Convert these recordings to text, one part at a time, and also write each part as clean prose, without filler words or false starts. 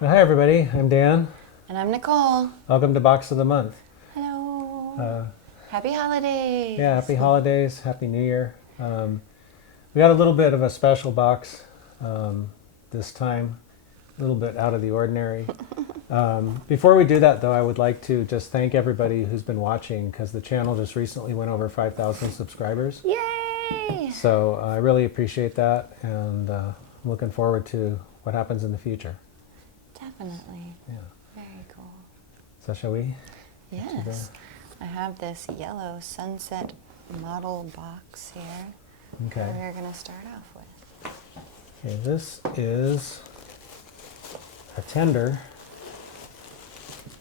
Well, hi everybody, I'm Dan. And I'm Nicole. Welcome to Box of the Month. Hello. Uh, Happy holidays. yeah, happy holidays, happy New Year. We got a little bit of a special box this time, a little bit out of the ordinary. Before we do that though, I would like to just thank everybody who's been watching because the channel just recently went over 5,000 subscribers. Yay! So I really appreciate that and I'm looking forward to what happens in the future. Definitely. Yeah. Very cool. So shall we? Yes. I have this yellow sunset model box here Okay. that we're going to start off with. Okay, this is a tender,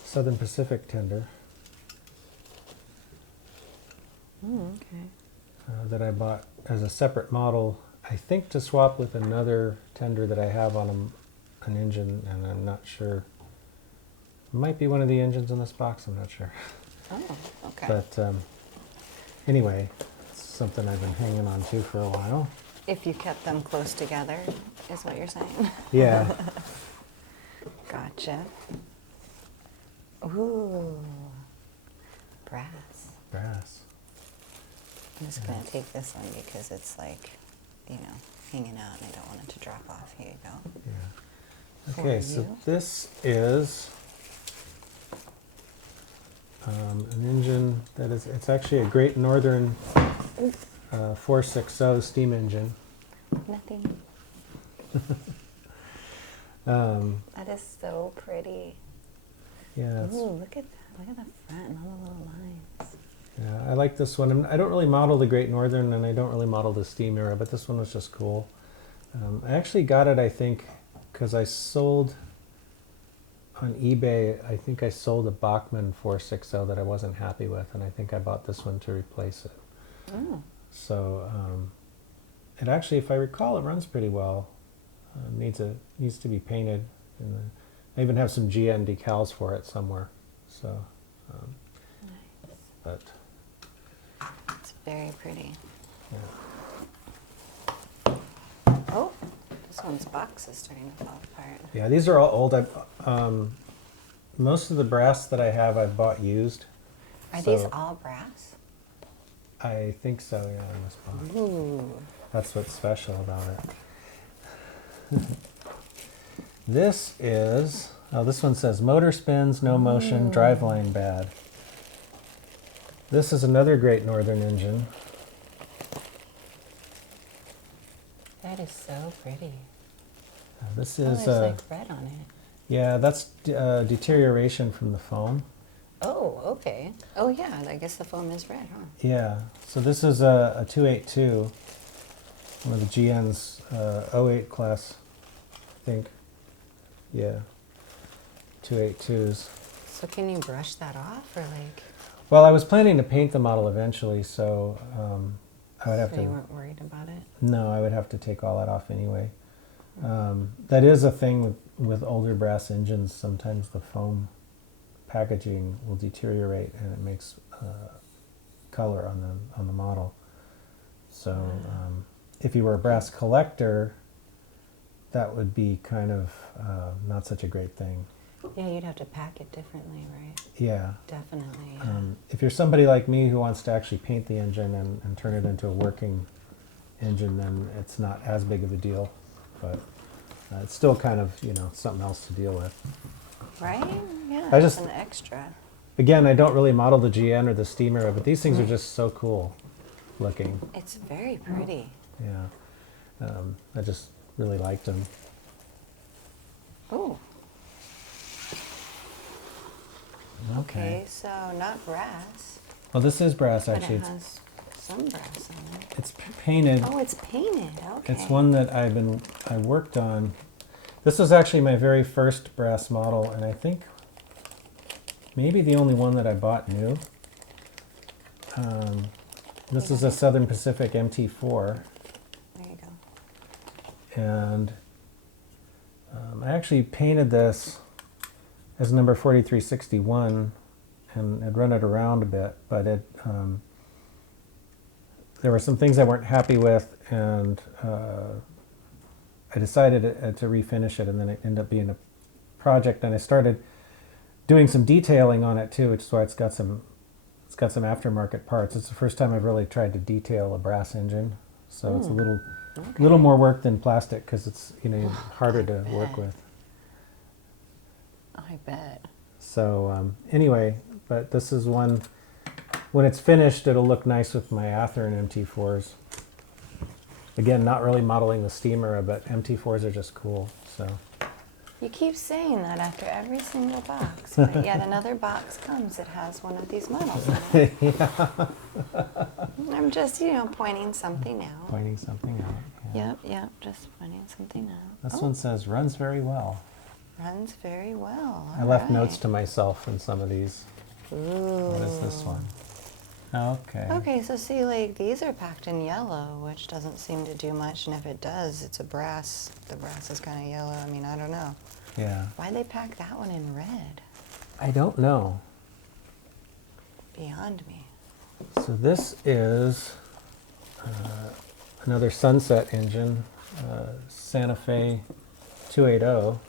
Southern Pacific tender, Okay. that I bought as a separate model, I think to swap with another tender that I have on an engine, and I'm not sure. It might be one of the engines in this box, I'm not sure. Oh, okay. But anyway, it's something I've been hanging on to for a while. If you kept them close together, is what you're saying. Yeah. Gotcha. Ooh. Brass. Brass. I'm just going to take this one because it's like, hanging out and I don't want it to drop off. Here you go. Yeah. For Okay, so you. this is an engine that is, it's actually a Great Northern 460 steam engine. Nothing. That is so pretty. Yeah, it's, Ooh, look at that. Look at the front and all the little lines. yeah, I like this one. I don't really model the Great Northern and I don't really model the steam era, but this one was just cool. I actually got it, I think, because I sold on eBay, I think I sold a Bachmann 460 that I wasn't happy with, and I think I bought this one to replace it. Oh. So it actually, if I recall, it runs pretty well. Needs to be painted. I even have some GN decals for it somewhere. So, Nice. but It's very pretty. yeah. Oh, this one's box is starting to fall apart. Yeah, these are all old. Most of the brass that I have, I've bought used. Are So these all brass? I think so. Yeah, in this box. Ooh. That's what's special about it. This is, oh, this one says motor spins, no motion, driveline bad. This is another Great Northern engine. That is so pretty. This Oh, is, there's like red on it. yeah, that's deterioration from the foam. Oh, okay. Oh, yeah. I guess the foam is red, huh? Yeah, so this is a 282, one of the GN's 08 class, I think. Yeah, 282s. So can you brush that off or like? Well, I was planning to paint the model eventually, so I would have So to. you weren't worried about it? No, I would have to take all that off anyway. That is a thing with older brass engines. Sometimes the foam packaging will deteriorate, and it makes color on the model. So, if you were a brass collector, that would be kind of not such a great thing. Yeah, you'd have to pack it differently, right? Yeah. Definitely. Yeah. If you're somebody like me who wants to actually paint the engine and turn it into a working engine, then it's not as big of a deal. But it's still kind of, something else to deal with. Right? Yeah, I it's just- an extra. Again, I don't really model the GN or the steam era, but these things are just so cool looking. It's very pretty. Yeah. I just really liked them. Oh, okay. So not brass, Well, this is brass, but actually. it has some brass on it. It's painted. Oh, it's painted. Okay. It's one that I worked on. This was actually my very first brass model, and I think maybe the only one that I bought new. This is a Southern Pacific MT4, There you go. and I actually painted this as number 4361, and I'd run it around a bit, but there were some things I weren't happy with, and I decided to refinish it, and then it ended up being a project, and I started doing some detailing on it too, which is why it's got some aftermarket parts. It's the first time I've really tried to detail a brass engine, so it's a little more work than plastic because it's harder to work with. I bet. So anyway, but this is one. When it's finished, it'll look nice with my Athearn MT4s. Again, not really modeling the steamer, but MT4s are just cool. So. You keep saying that after every single box, but yet another box comes, it has one of these models in it. Yeah. I'm just, pointing something out. Pointing something out. Yeah. Yep, just pointing something out. This one says, runs very well. Runs very well. I left notes to myself in some of these. Ooh. What is this one? Okay. Okay, so see, like, these are packed in yellow, which doesn't seem to do much, and if it does, it's a brass. The brass is kind of yellow. I mean, I don't know. Yeah. Why'd they pack that one in red? I don't know. Beyond me. So this is another Sunset engine, Santa Fe 280,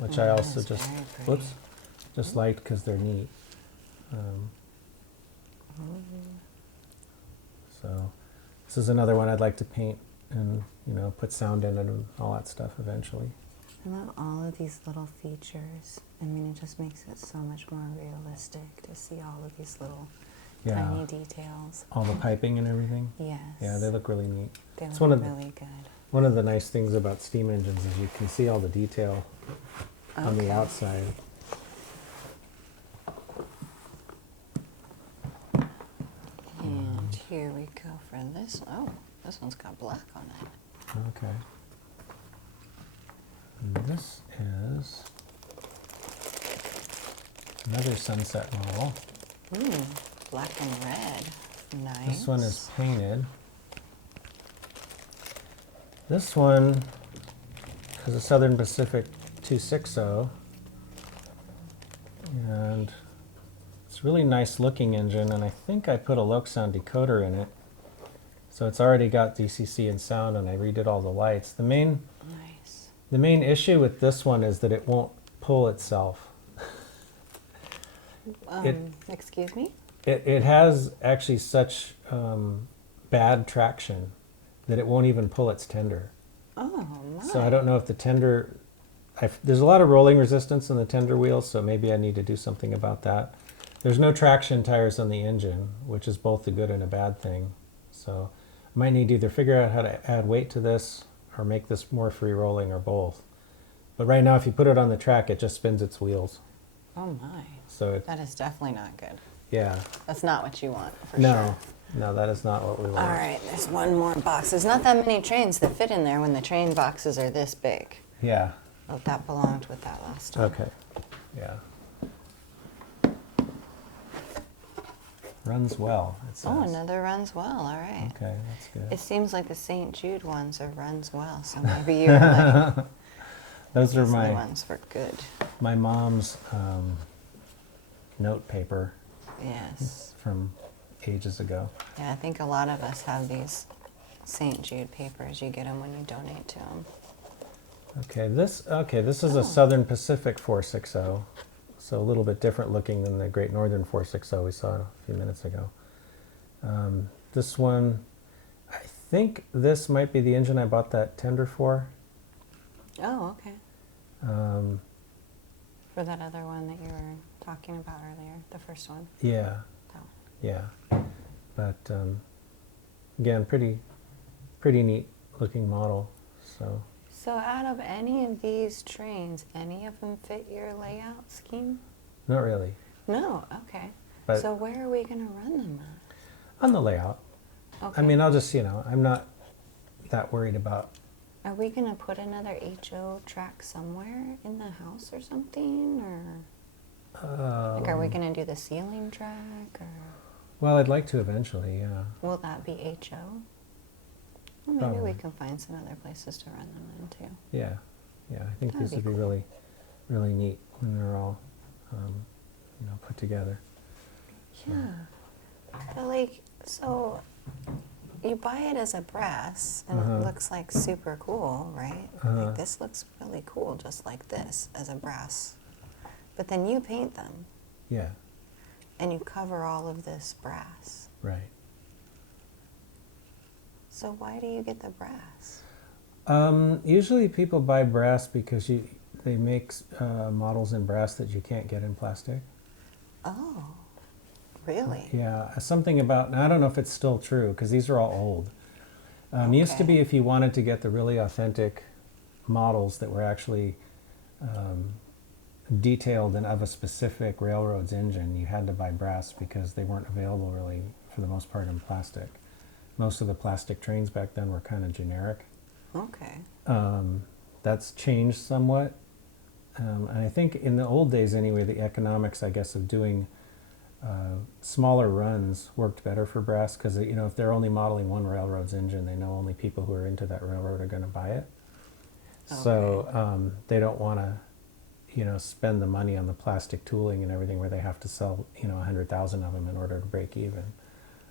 which I also just liked because they're neat. So this is another one I'd like to paint and put sound in it and all that stuff eventually. I love all of these little features. I mean, it just makes it so much more realistic to see all of these little tiny details. All the piping and everything? Yes. Yeah, they look really neat. They look really good. One of the nice things about steam engines is you can see all the detail on the outside. And here we go for this. Oh, this one's got black on it. Okay. And this is another Sunset model. Black and red. Nice. This one is painted. This one has a Southern Pacific 260, and it's a really nice looking engine, and I think I put a Loxsound decoder in it. So it's already got DCC and sound, and I redid all the lights. The main issue with this one is that it won't pull itself. Excuse me? It has actually such bad traction that it won't even pull its tender. Oh, my. So I don't know if the tender, there's a lot of rolling resistance in the tender wheels, so maybe I need to do something about that. There's no traction tires on the engine, which is both a good and a bad thing. So I might need to either figure out how to add weight to this or make this more free rolling or both. But right now, if you put it on the track, it just spins its wheels. Oh my. So that is definitely not good. Yeah. That's not what you want, for sure. No, that is not what we want. All right, there's one more box. There's not that many trains that fit in there when the train boxes are this big. Yeah. Well, that belonged with that last one. Okay. Yeah. Runs well, it says. Oh, another runs well. All right. Okay, that's good. It seems like the St. Jude ones are runs well, so maybe you're like, those are these my ones were good. My mom's note paper. Yes. From ages ago. Yeah, I think a lot of us have these St. Jude papers. You get them when you donate to them. Okay, this is a Southern Pacific 460, so a little bit different looking than the Great Northern 460 we saw a few minutes ago. This one, I think this might be the engine I bought that tender for. Oh, okay. For that other one that you were talking about earlier, the first one. Yeah. That one. Yeah. But again, pretty neat looking model. So out of any of these trains, any of them fit your layout scheme? Not really. No, okay. But so where are we going to run them at? On the layout. Okay. I mean, I'll just, I'm not that worried about. Are we going to put another HO track somewhere in the house or something? Or like, are we going to do the ceiling track? Or Well, I'd like to eventually, yeah. will that be HO? Well, maybe Probably. we can find some other places to run them in too. Yeah. Yeah, I think That'd these would be be cool. really, really neat when they're all, put together. Yeah. But like, so you buy it as a brass, and it looks like super cool, right? Like this looks really cool, just like this, as a brass. But then you paint them. Yeah. And you cover all of this brass. Right. So why do you get the brass? Usually people buy brass because they make models in brass that you can't get in plastic. Oh, really? Yeah, something about, now I don't know if it's still true because these are all old. Used to be if you wanted to get the really authentic models that were actually detailed and of a specific railroad's engine, you had to buy brass because they weren't available really for the most part in plastic. Most of the plastic trains back then were kind of generic. Okay. That's changed somewhat. And I think in the old days anyway, the economics, I guess, of doing smaller runs worked better for brass because, you know, if they're only modeling one railroad's engine, they know only people who are into that railroad are going to buy it. Okay. So they don't want to, you know, spend the money on the plastic tooling and everything where they have to sell, you know, 100,000 of them in order to break even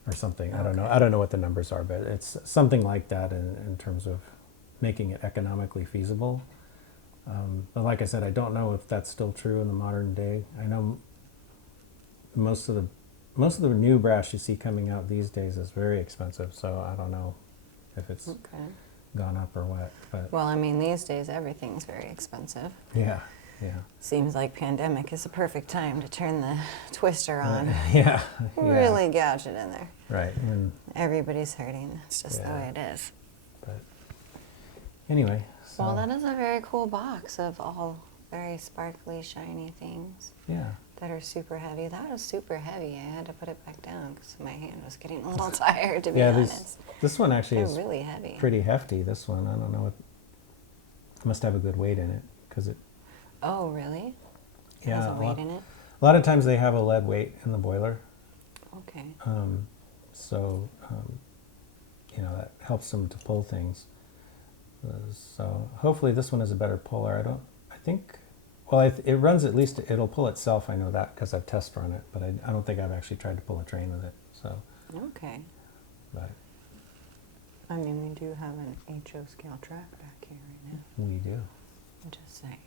or something. I don't know. I don't know what the numbers are, but it's something like that in terms of making it economically feasible. But like I said, I don't know if that's still true in the modern day. I know most of the new brass you see coming out these days is very expensive, so I don't know if it's gone up or what. But well, I mean, these days everything's very expensive. yeah. Seems like pandemic is the perfect time to turn the twister on. Yeah. Really gouge it in there. Right. And everybody's hurting. It's just the way it is. But anyway. So, well, that is a very cool box of all very sparkly, shiny things. Yeah. That are super heavy. That was super heavy. I had to put it back down because my hand was getting a little tired, to be honest. This one actually is really heavy. Pretty hefty, this one. I don't know. It must have a good weight in it because it... Oh, really? It has a weight in it? A lot of times they have a lead weight in the boiler. Okay. So, you know, that helps them to pull things. So hopefully this one is a better puller. I think, well, it runs at least, it'll pull itself, I know that because I've test run it, but I don't think I've actually tried to pull a train with it, so. Okay. But. I mean, we do have an HO scale track back here right now. We do. I'm just saying.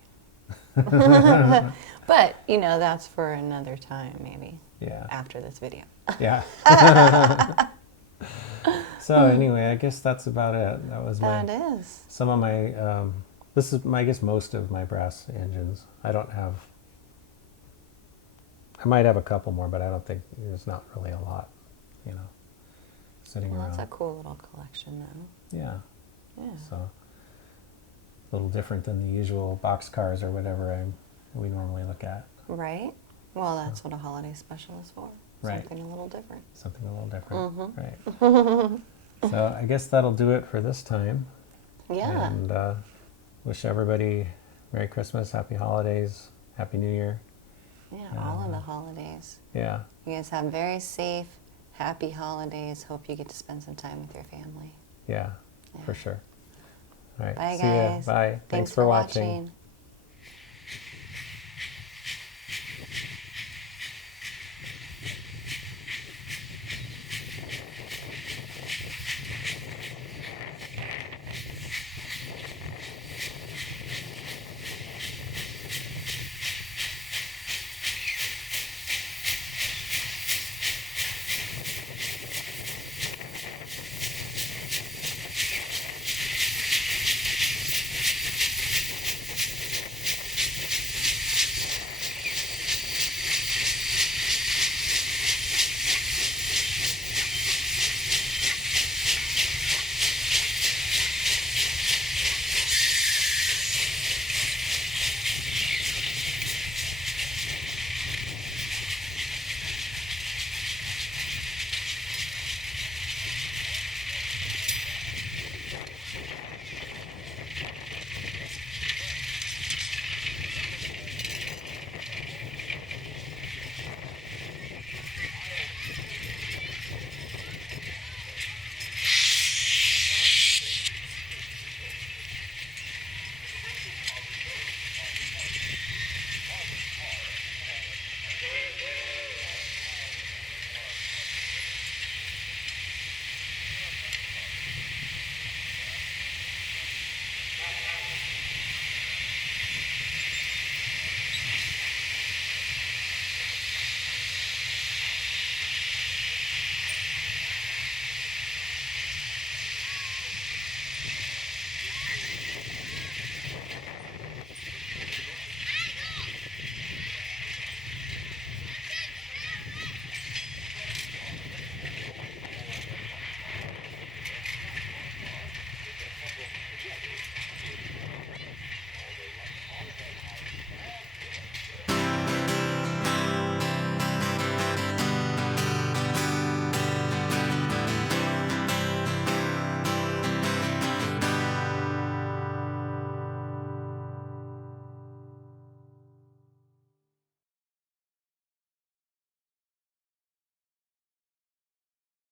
But, you know, that's for another time, maybe. Yeah. After this video. Yeah. So anyway, I guess that's about it. That was some of my, this is, I guess, most of my brass engines. I don't have, I might have a couple more, but I don't think, there's not really a lot, you know, sitting around. That's a cool little collection, though. Yeah. So, a little different than the usual box cars or whatever we normally look at. Right. Well, that's what a holiday special is for. Right. Something a little different. Something a little different. Right. So I guess that'll do it for this time. Yeah. And wish everybody Merry Christmas, Happy Holidays, Happy New Year. Yeah, all of the holidays. Yeah. You guys have very safe, happy holidays. Hope you get to spend some time with your family. Yeah, for sure. All right. Bye, See guys. ya. Bye. Thanks for watching.